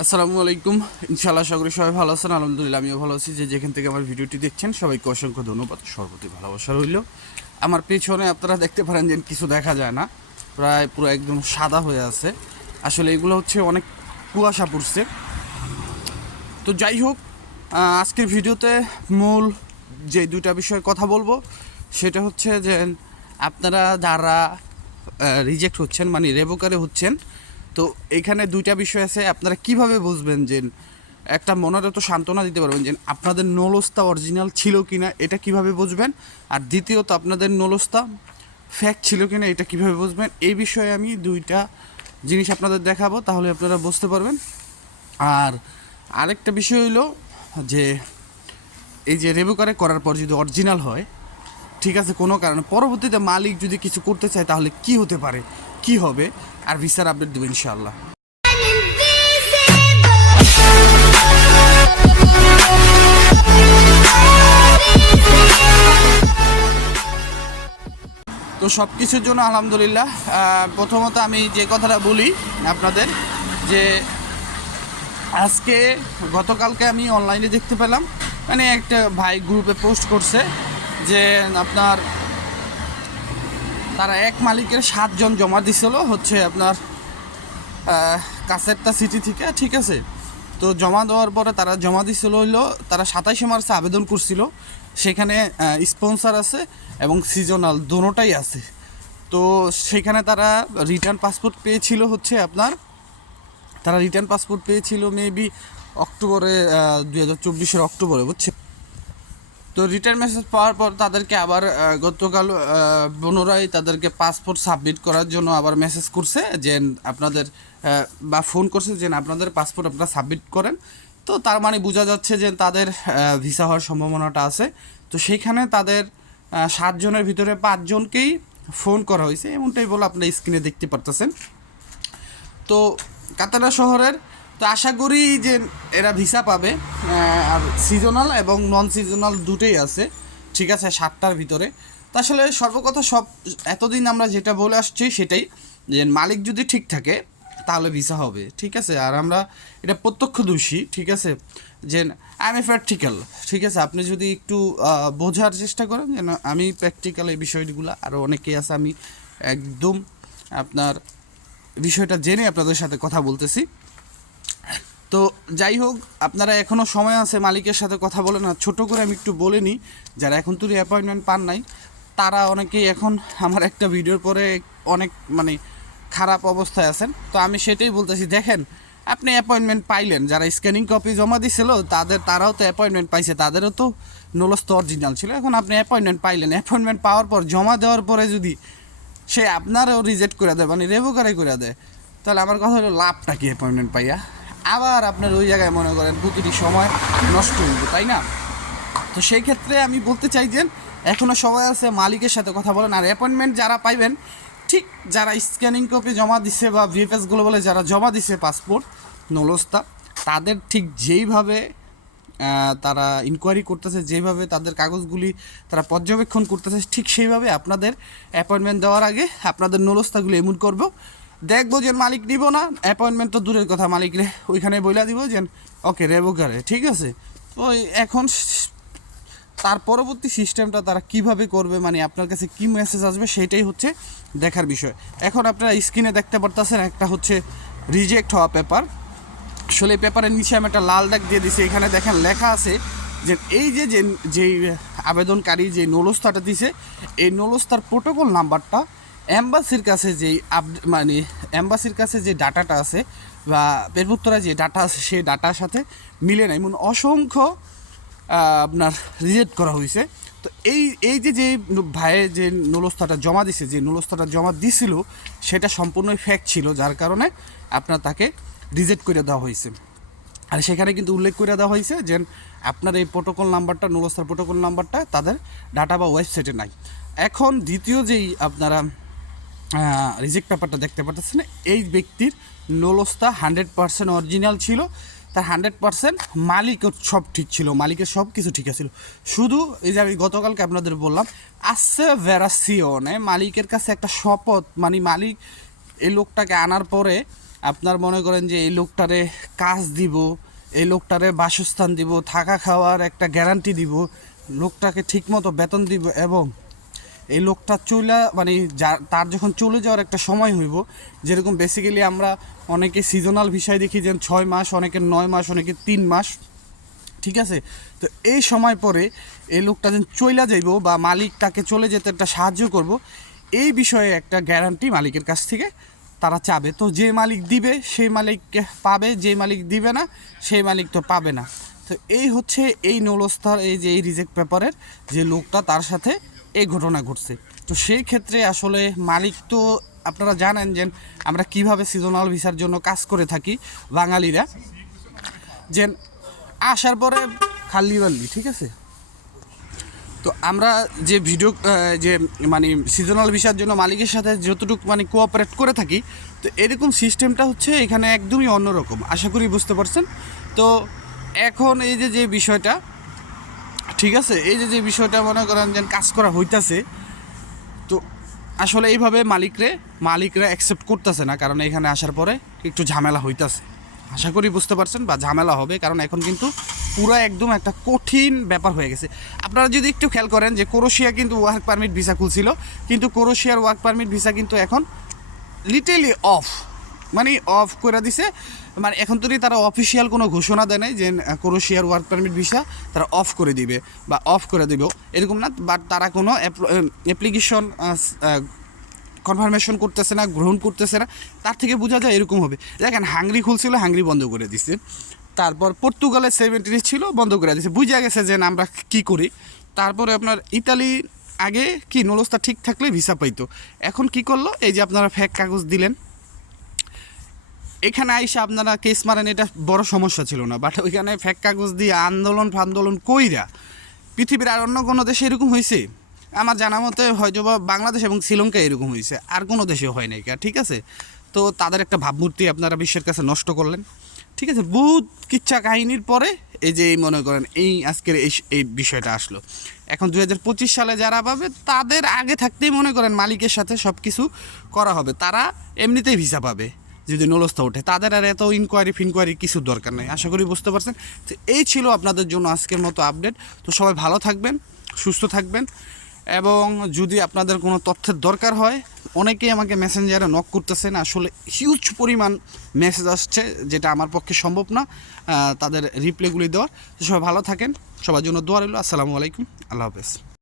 আসসালামু আলাইকুম। ইনশাআল্লাহ আশা করি সবাই ভালো আছেন। আলহামদুলিল্লাহ আমিও ভালো আছি। যে যেখান থেকে আমার ভিডিওটি দেখছেন সবাইকে অসংখ্য ধন্যবাদ। সর্বপ্রতি ভালোবাসা রইল। আমার পেছনে আপনারা দেখতে পারেন যে কিছু দেখা যায় না, প্রায় পুরো একদম সাদা হয়ে আছে। আসলে এগুলো হচ্ছে অনেক কুয়াশা পড়ছে। তো যাই হোক, আজকের ভিডিওতে মূল যে দুইটা বিষয়ে কথা বলবো সেটা হচ্ছে যে আপনারা যারা রিজেক্ট হচ্ছেন মানে রেভোকারে হচ্ছেন, তো এখানে দুইটা বিষয় আছে। আপনারা কিভাবে বুঝবেন যে একটা মনের তো সান্ত্বনা দিতে পারবেন যে আপনাদের নোলসটা অরিজিনাল ছিল কি না, এটা কিভাবে বুঝবেন। আর দ্বিতীয়ত আপনাদের নোলসটা ফ্যাক ছিল কি না, এটা কিভাবে বুঝবেন। এই বিষয়ে আমি দুইটা জিনিস আপনাদের দেখাবো, তাহলে আপনারা বুঝতে পারবেন। আর আরেকটা বিষয় হলো যে এই যে রেভোকারে করার পর যদি অরিজিনাল হয়, ঠিক আছে, কোনো কারণে পরবর্তীতে মালিক যদি কিছু করতে চায় তাহলে কি হতে পারে, কি হবে, আর ভিসার আপডেট দেবো ইনশাআল্লাহ। তো সব কিছুর জন্য আলহামদুলিল্লাহ। প্রথমত আমি যে কথাটা বলি আপনাদের, যে আজকে গতকালকে আমি অনলাইনে দেখতে পেলাম, মানে একটা ভাই গ্রুপে পোস্ট করছে যে আপনার তারা এক মালিকের 7 জন জমা দিছিল হচ্ছে আপনার কাছেরটা সিটি থেকে, ঠিক আছে। তো জমা দেওয়ার পরে তারা জমা দিছিল হইলো, তারা 27 মার্চে আবেদন করছিল। সেখানে স্পন্সর আছে এবং সিজনাল দোনোটাই আছে। তো সেখানে তারা রিটার্ন পাসপোর্ট পেয়েছিল হচ্ছে আপনার, তারা রিটার্ন পাসপোর্ট পেয়েছিল মেবি অক্টোবরে, 2024-এর অক্টোবরে, বুঝছে। তো রিটার্ন মেসেজ পাওয়ার পর তাদেরকে আবার গতকাল পুনরায় তাদেরকে পাসপোর্ট সাবমিট করার জন্য আবার মেসেজ করছে যে আপনাদের বা ফোন করছে যে আপনাদের পাসপোর্ট আপনারা সাবমিট করেন। তো তার মানে বোঝা যাচ্ছে যে তাদের ভিসা হওয়ার সম্ভাবনাটা আছে। তো সেইখানে তাদের 7 জনের ভিতরে 5 জনকেই ফোন করা হয়েছে, এমনটাই বলে আপনারা স্ক্রিনে দেখতে পারতেছেন। তো কাতারা শহরের, তো আশা করি যে এরা ভিসা পাবে। আর সিজনাল এবং নন সিজনাল দুটোই আছে, ঠিক আছে, 7টার ভিতরে। তো আসলে সর্বকথা সব এতদিন আমরা যেটা বলে আসছি সেটাই, যে মালিক যদি ঠিক থাকে তাহলে ভিসা হবে, ঠিক আছে। আর আমরা এটা প্রত্যক্ষদর্শী, ঠিক আছে, যে আই এম এ প্র্যাকটিক্যাল, ঠিক আছে। আপনি যদি একটু বোঝার চেষ্টা করেন যে না, আমি প্র্যাকটিক্যাল এই বিষয়গুলো, আরও অনেকেই আছে, আমি একদম আপনার বিষয়টা জেনে আপনাদের সাথে কথা বলতেছি। তো যাই হোক, আপনারা এখনও সময় আছে, মালিকের সাথে কথা বলে না। ছোটো করে আমি একটু বলে নিই, যারা এখন তুই অ্যাপয়েন্টমেন্ট পান নাই তারা অনেকেই এখন আমার একটা ভিডিওর পরে অনেক মানে খারাপ অবস্থায় আছেন। তো আমি সেটাই বলতেছি, দেখেন আপনি অ্যাপয়েন্টমেন্ট পাইলেন, যারা স্ক্যানিং কপি জমা দিছিল তারাও তো অ্যাপয়েন্টমেন্ট পাইছে, তাদেরও তো নোলস তো অরিজিনাল ছিল। এখন আপনি অ্যাপয়েন্টমেন্ট পাইলেন, অ্যাপয়েন্টমেন্ট পাওয়ার পর জমা দেওয়ার পরে যদি সে আপনারও রিজেক্ট করে দেয়, মানে রেভোকারে করে দেয়, তাহলে আমার কথা হলো লাভটা কি অ্যাপয়েন্টমেন্ট পাইয়া? আবার আপনার ওই জায়গায় মনে করেন প্রতিটি সময় নষ্ট হইব, তাই না? তো সেই ক্ষেত্রে আমি বলতে চাই যে এখনও সময় আছে, মালিকের সাথে কথা বলেন। আর অ্যাপয়েন্টমেন্ট যারা পাইবেন, ঠিক যারা স্ক্যানিং কপি জমা দিছে বা ভিএফএস বলে যারা জমা দিছে পাসপোর্ট নোলসটা, তাদের ঠিক যেইভাবে তারা ইনকোয়ারি করতেছে, যেভাবে তাদের কাগজগুলি তারা পর্যবেক্ষণ করতেছে, ঠিক সেইভাবে আপনাদের অ্যাপয়েন্টমেন্ট দেওয়ার আগে আপনাদের নোলস্তাগুলি এমন করবো, দেখবো যে মালিক নিব না, অ্যাপয়েন্টমেন্ট তো দূরের কথা, মালিকরে ওইখানে বইলা দিব যে ওকে রেভোকারে, ঠিক আছে। ওই এখন তার পরবর্তী সিস্টেমটা তারা কিভাবে করবে, মানে আপনার কাছে কি মেসেজ আসবে, সেটাই হচ্ছে দেখার বিষয়। এখন আপনারা স্ক্রিনে দেখতে পারতেছেন একটা হচ্ছে রিজেক্ট হওয়া পেপার। আসলে পেপারের নিচে আমি একটা লাল দাগ দিয়ে দিছি, এখানে দেখেন লেখা আছে যে এই যে যেই আবেদনকারী যে নোলস্তাটা দিছে, এই নোলস্তার প্রোটোকল নাম্বারটা অ্যাম্বাসির কাছে যেই মানে অ্যাম্বাসির কাছে যে ডাটাটা আছে বা পেরপুত্তরায় যে ডাটা আছে সেই ডাটার সাথে মিলে না, এমন অসংখ্য আপনার রিজেক্ট করা হয়েছে। তো এই এই যে ভাইয়ের যে নোলস্তাটা জমা দিছে, যে নোলস্তাটা জমা দিছিল সেটা সম্পূর্ণই ফেক ছিল, যার কারণে আপনার তাকে রিজেক্ট করে দেওয়া হয়েছে। আর সেখানে কিন্তু উল্লেখ করে দেওয়া হয়েছে যে আপনার এই প্রোটোকল নাম্বারটা, নোলস্তার প্রোটোকল নাম্বারটা তাদের ডাটা বা ওয়েবসাইটে নাই। এখন দ্বিতীয় যেই আপনারা রিজেক্ট পেপারটা দেখতে পাচ্ছেন, এই ব্যক্তির নোলস্তা 100% অরিজিনাল ছিল, তার 100% মালিকের সব ঠিক ছিল, মালিকের সব কিছু ঠিক আছিল। শুধু এই যে আমি গতকালকে আপনাদের বললাম, আসছে ভেরাসিওনে মালিকের কাছে একটা শপথ, মানে মালিক এই লোকটাকে আনার পরে আপনার মনে করেন যে এই লোকটারে কাজ দিব, এই লোকটারে বাসস্থান দিব, থাকা খাওয়ার একটা গ্যারান্টি দিব, লোকটাকে ঠিকমতো বেতন দিব, এবং এই লোকটা মানে তার যখন চলে যাওয়ার একটা সময় হইব, যেরকম বেসিক্যালি আমরা অনেকে সিজনাল ভিসায় দেখি যে 6 মাস, অনেকে 9 মাস, অনেকে 3 মাস, ঠিক আছে। তো এই সময় পরে এই লোকটা যেন চইলা যাইব বা মালিক তাকে চলে যেতে একটা সাহায্য করব, এই বিষয়ে একটা গ্যারান্টি মালিকের কাছ থেকে তারা চাবে। তো যে মালিক দিবে সেই মালিককে পাবে, যে মালিক দিবে না সেই মালিক তো পাবে না। তো এই হচ্ছে এই নৌলস্থার এই যে এই রিজেক্ট পেপারের যে লোকটা, তার সাথে এই ঘটনা ঘটছে। তো সেই ক্ষেত্রে আসলে মালিক তো আপনারা জানেন যে আমরা কিভাবে সিজনাল ভিসার জন্য কাজ করে থাকি বাঙালিরা, যে আসার পরে খাল্লি বাল্লি, ঠিক আছে। তো আমরা যে ভিডিও যে মানে সিজনাল ভিসার জন্য মালিকের সাথে যতটুকু মানে কোঅপারেট করে থাকি, তো এরকম সিস্টেমটা হচ্ছে এখানে একদমই অন্যরকম, আশা করি বুঝতে পারছেন। তো এখন এই যে বিষয়টা, ঠিক আছে, এই যে বিষয়টা মনে করেন যে কাজ করা হইতাছে, তো আসলে এইভাবে মালিকরা অ্যাকসেপ্ট করতেছে না, কারণ এখানে আসার পরে একটু ঝামেলা হইতাছে, আশা করি বুঝতে পারছেন, বা ঝামেলা হবে, কারণ এখন কিন্তু পুরো একদম একটা কঠিন ব্যাপার হয়ে গেছে। আপনারা যদি একটু খেয়াল করেন যে ক্রোয়েশিয়া কিন্তু ওয়ার্ক পারমিট ভিসা খুলছিল, কিন্তু ক্রোয়েশিয়ার ওয়ার্ক পারমিট ভিসা কিন্তু এখন লিটারলি অফ, মানে অফ করে দিছে। মানে এখন তো তারা অফিসিয়াল কোনো ঘোষণা দেয় নাই যে ক্রোয়েশিয়ার ওয়ার্ক পারমিট ভিসা তারা অফ করে দিবে বা অফ করে দিবে, এরকম না। বাট তারা কোনো অ্যাপ্লিকেশন কনফার্মেশন করতেছে না, গ্রহণ করতেছে না, তার থেকে বোঝা যায় এরকম হবে। দেখেন হাঙ্গরি খুলছিল, হাঙ্গরি বন্ধ করে দিছে, তারপর পর্তুগালে 70 ছিল, বন্ধ করে দিছে, বুঝা গেছে যে আমরা কি করি। তারপরে আপনার ইতালি আগে কি নলস্তা ঠিক থাকলে ভিসা পাইতো, এখন কি করলো, এই যে আপনারা ফেক কাগজ দিলেন, এখানে আইসা আপনারা কেস মারেন, এটা বড় সমস্যা ছিল না। বাট ওইখানে ফেক কাগজ দিয়ে আন্দোলন কইরা পৃথিবীর আর অন্য কোনো দেশে এরকম হয়েছে আমার জানা মতে হয়তো বা বাংলাদেশ এবং শ্রীলঙ্কা এরকম হয়েছে, আর কোনো দেশে হয় নাই, ঠিক আছে। তো তাদের একটা ভাবমূর্তি আপনারা বিশ্বের কাছে নষ্ট করলেন, ঠিক আছে। বহুত কিচ্ছা কাহিনীর পরে এই যে মনে করেন এই আজকের এই বিষয়টা আসলো। এখন 2025 সালে যারা পাবে তাদের আগে থাকতেই মনে করেন মালিকের সাথে সব কিছু করা হবে, তারা এমনিতেই ভিসা পাবে যদি নলস্থা ওঠে, তাদের আর এত ইনকোয়ারি কিছু দরকার নেই, আশা করি বুঝতে পারছেন। তো এই ছিল আপনাদের জন্য আজকের মতো আপডেট। তো সবাই ভালো থাকবেন, সুস্থ থাকবেন, এবং যদি আপনাদের কোনো তথ্যের দরকার হয়, অনেকেই আমাকে মেসেঞ্জারে নক করতেছেন, আসলে হিউজ পরিমাণ মেসেজ আসছে, যেটা আমার পক্ষে সম্ভব না তাদের রিপ্লাইগুলি দেওয়ার। তো সবাই ভালো থাকেন, সবার জন্য দোয়া রইল। আসসালামু আলাইকুম, আল্লাহ হাফেজ।